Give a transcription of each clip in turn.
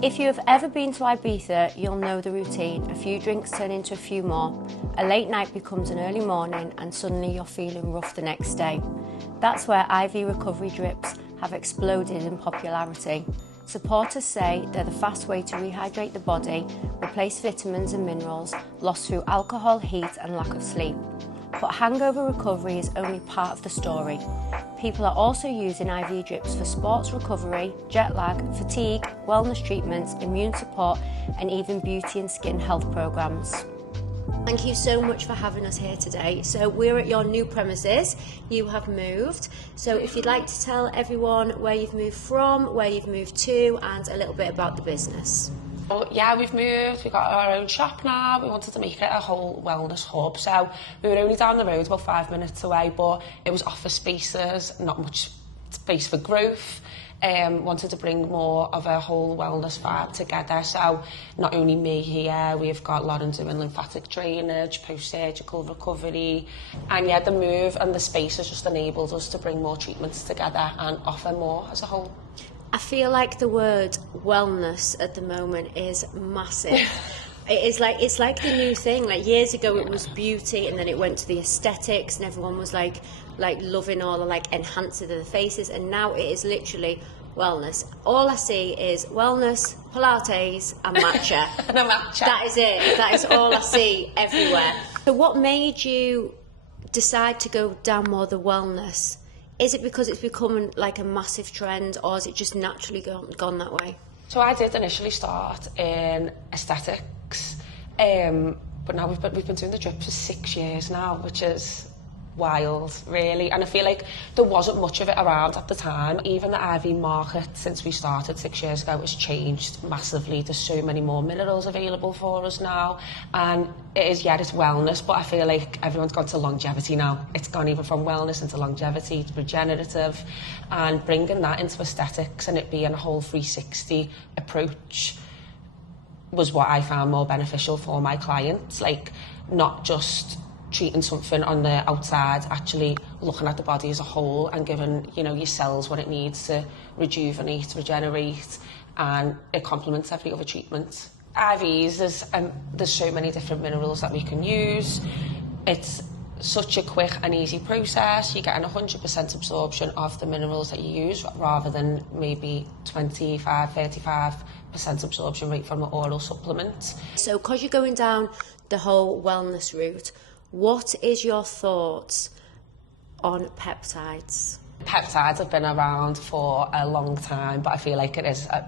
If you have ever been to Ibiza, you'll know the routine. A few drinks turn into a few more. A late night becomes an early morning and suddenly you're feeling rough the next day. That's where IV recovery drips have exploded in popularity. Supporters say they're the fast way to rehydrate the body, replace vitamins and minerals lost through alcohol, heat and lack of sleep. But hangover recovery is only part of the story. People are also using IV drips for sports recovery, jet lag, fatigue, wellness treatments, immune support and even beauty and skin health programs. Thank you so much for having us here today. So we're at your new premises. You have moved. So if you'd like to tell everyone where you've moved from, where you've moved to and a little bit about the business. Well, yeah, we've moved, we've got our own shop now, we wanted to make it a whole wellness hub, so we were only down the road about 5 minutes away, but it was office spaces, not much space for growth, wanted to bring more of a whole wellness vibe together, so not only me here, we've got Lauren doing lymphatic drainage, post-surgical recovery, and yeah, the move and the space has just enabled us to bring more treatments together and offer more as a whole. I feel like the word wellness at the moment is massive. It's like the new thing. Like years ago it was beauty and then it went to the aesthetics and everyone was like loving all the like enhancing of the faces, and now it is literally wellness. All I see is wellness, Pilates and matcha. And a matcha. That is it. That is all I see everywhere. So what made you decide to go down more the wellness? Is it because it's becoming like a massive trend, or has it just naturally gone that way? So I did initially start in aesthetics, but now we've been doing the drip for 6 years now, which is wild, really. And I feel like there wasn't much of it around at the time. Even the IV market, since we started 6 years ago, has changed massively. There's so many more minerals available for us now. And it's wellness, but I feel like everyone's gone to longevity now. It's gone even from wellness into longevity to regenerative, and bringing that into aesthetics and it being a whole 360 approach was what I found more beneficial for my clients. Like, not just treating something on the outside, actually looking at the body as a whole and giving, you know, your cells what it needs to rejuvenate, regenerate, and it complements every other treatment. IVs, there's so many different minerals that we can use. It's such a quick and easy process. You're getting 100% absorption of the minerals that you use rather than maybe 25-35% absorption rate from an oral supplement. So because you're going down the whole wellness route, what is your thoughts on peptides? Peptides have been around for a long time, but I feel like it is a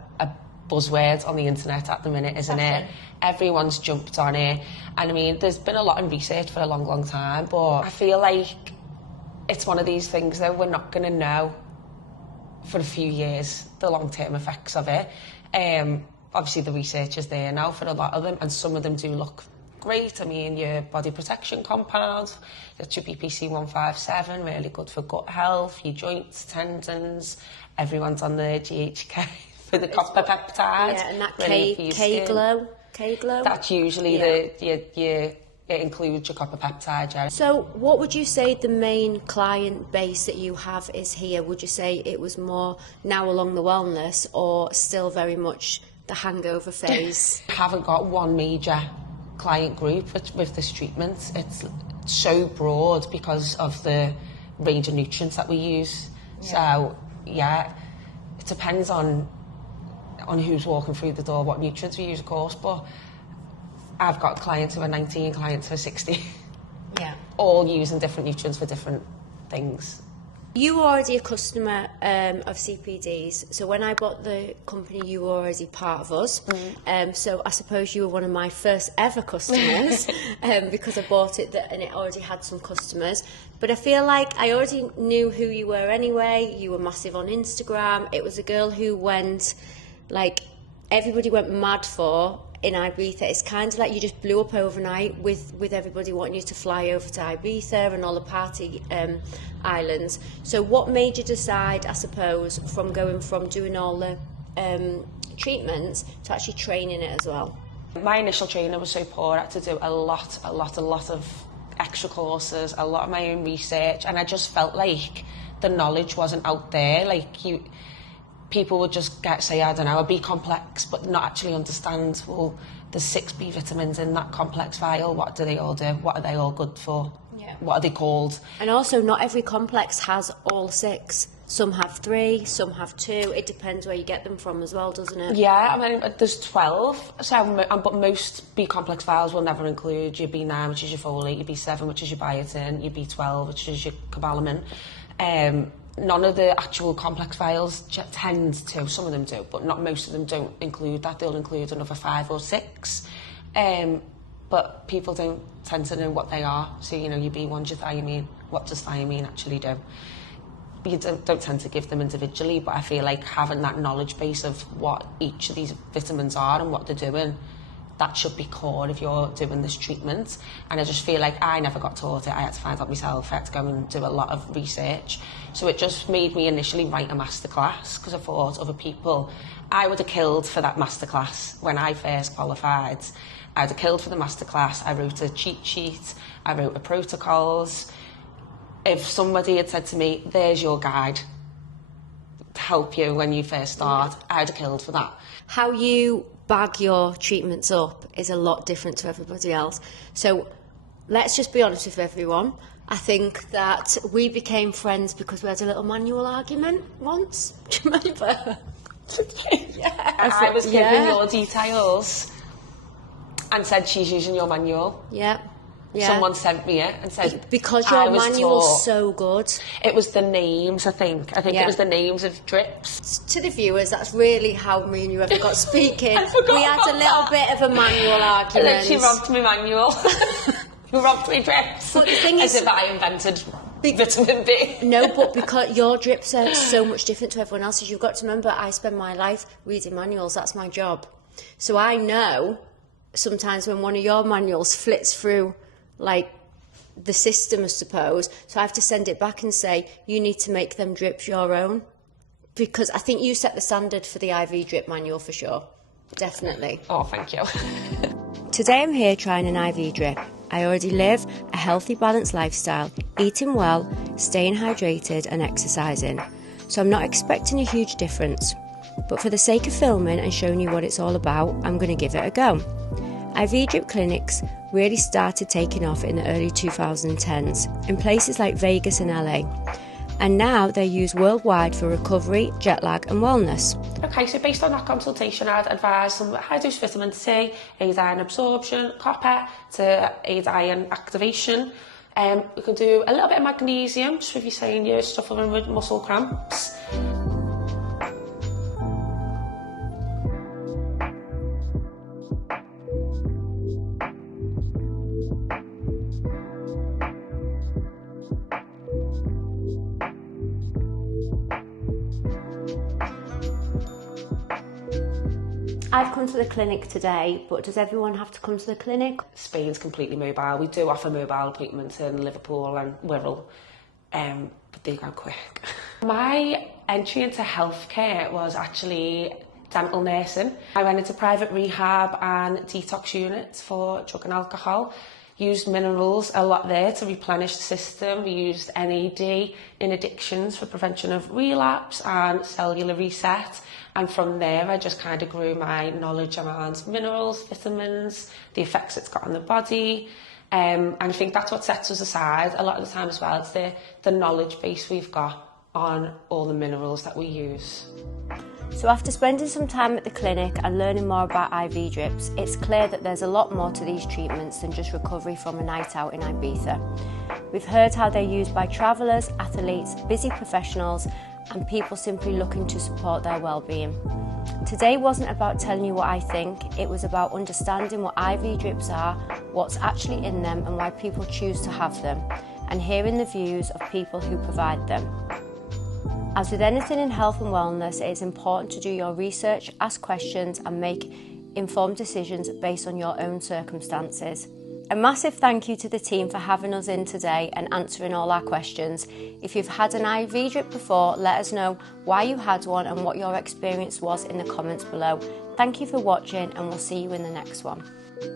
buzzword on the internet at the minute, isn't it? Everyone's jumped on it. And I mean, there's been a lot in research for a long, long time, but I feel like it's one of these things that we're not going to know for a few years, the long-term effects of it. Obviously, the research is there now for a lot of them, and some of them do look great. I mean, your body protection compound, that's your BPC 157, really good for gut health, your joints, tendons. Everyone's on the GHK for the copper peptide. Yeah, and that K-Glow. That's usually it includes your copper peptide, yeah. So what would you say the main client base that you have is here? Would you say it was more now along the wellness, or still very much the hangover phase? I haven't got one major client group with this treatment. It's so broad because of the range of nutrients that we use. So yeah, it depends on who's walking through the door, what nutrients we use, of course, but I've got clients who are 19, clients who are 60. Yeah. All using different nutrients for different things. You were already a customer of CPD's, so when I bought the company, you were already part of us. So I suppose you were one of my first ever customers because I bought it and it already had some customers. But I feel like I already knew who you were anyway. You were massive on Instagram. It was a girl who went, like, everybody went mad for in Ibiza. It's kind of like you just blew up overnight with everybody wanting you to fly over to Ibiza and all the party islands. So what made you decide, I suppose, from going from doing all the treatments to actually training it as well? My initial trainer was so poor. I had to do a lot of extra courses, a lot of my own research, and I just felt like the knowledge wasn't out there. Like, people would just say, I don't know, a B complex, but not actually understand, well, there's 6 B vitamins in that complex vial. What do they all do? What are they all good for? Yeah. What are they called? And also, not every complex has all 6. Some have 3, some have 2. It depends where you get them from as well, doesn't it? Yeah, I mean, there's 12, but most B complex vials will never include your B9, which is your folate, your B7, which is your biotin, your B12, which is your cobalamin. None of the actual complex vials tend to, some of them do, but not most of them don't include that. They'll include another 5 or 6. But people don't tend to know what they are. So, you know, your B1's your thiamine. What does thiamine actually do? You don't tend to give them individually, but I feel like having that knowledge base of what each of these vitamins are and what they're doing, that should be core if you're doing this treatment. And I just feel like I never got taught it. I had to find out myself. I had to go and do a lot of research. So it just made me initially write a masterclass, because I thought other people, I would have killed for that masterclass when I first qualified. I would have killed for the masterclass. I wrote a cheat sheet. I wrote the protocols. If somebody had said to me, there's your guide to help you when you first start, I'd have killed for that. How you bag your treatments up is a lot different to everybody else. So let's just be honest with everyone. I think that we became friends because we had a little manual argument once. Do you remember? Yeah. I was giving your details and said she's using your manual. Yeah. Yeah. Someone sent me it and said, because your manual's so good. It was the names, I think it was the names of drips. To the viewers, that's really how me and you ever got speaking. We had a little that. bit of a manual argument. She robbed me manual. You robbed me drips. But the thing is, as if I invented vitamin B. No, but because your drips are so much different to everyone else's, you've got to remember, I spend my life reading manuals. That's my job. So I know sometimes when one of your manuals flits through like the system, I suppose, so I have to send it back and say, you need to make them drips your own, because I think you set the standard for the IV drip manual for sure. Definitely. Oh, thank you. Today I'm here trying an IV drip. I already live a healthy, balanced lifestyle, eating well, staying hydrated and exercising, so I'm not expecting a huge difference, but for the sake of filming and showing you what it's all about, I'm going to give it a go. IV drip clinics really started taking off in the early 2010s in places like Vegas and LA, and now they're used worldwide for recovery, jet lag and wellness. Okay, so based on that consultation, I'd advise some high-dose vitamin C, aid iron absorption, copper to aid iron activation. We can do a little bit of magnesium, just if you're saying you're suffering with muscle cramps. I've come to the clinic today, but does everyone have to come to the clinic? Spain's completely mobile. We do offer mobile appointments in Liverpool and Wirral, but they go quick. My entry into healthcare was actually dental nursing. I went into private rehab and detox units for drug and alcohol. Used minerals a lot there to replenish the system. We used NAD in addictions for prevention of relapse and cellular reset. And from there, I just kind of grew my knowledge around minerals, vitamins, the effects it's got on the body. And I think that's what sets us aside a lot of the time as well. It's the knowledge base we've got on all the minerals that we use. So after spending some time at the clinic and learning more about IV drips, it's clear that there's a lot more to these treatments than just recovery from a night out in Ibiza. We've heard how they're used by travellers, athletes, busy professionals and people simply looking to support their well-being. Today wasn't about telling you what I think, it was about understanding what IV drips are, what's actually in them and why people choose to have them, and hearing the views of people who provide them. As with anything in health and wellness, it is important to do your research, ask questions and make informed decisions based on your own circumstances. A massive thank you to the team for having us in today and answering all our questions. If you've had an IV drip before, let us know why you had one and what your experience was in the comments below. Thank you for watching and we'll see you in the next one.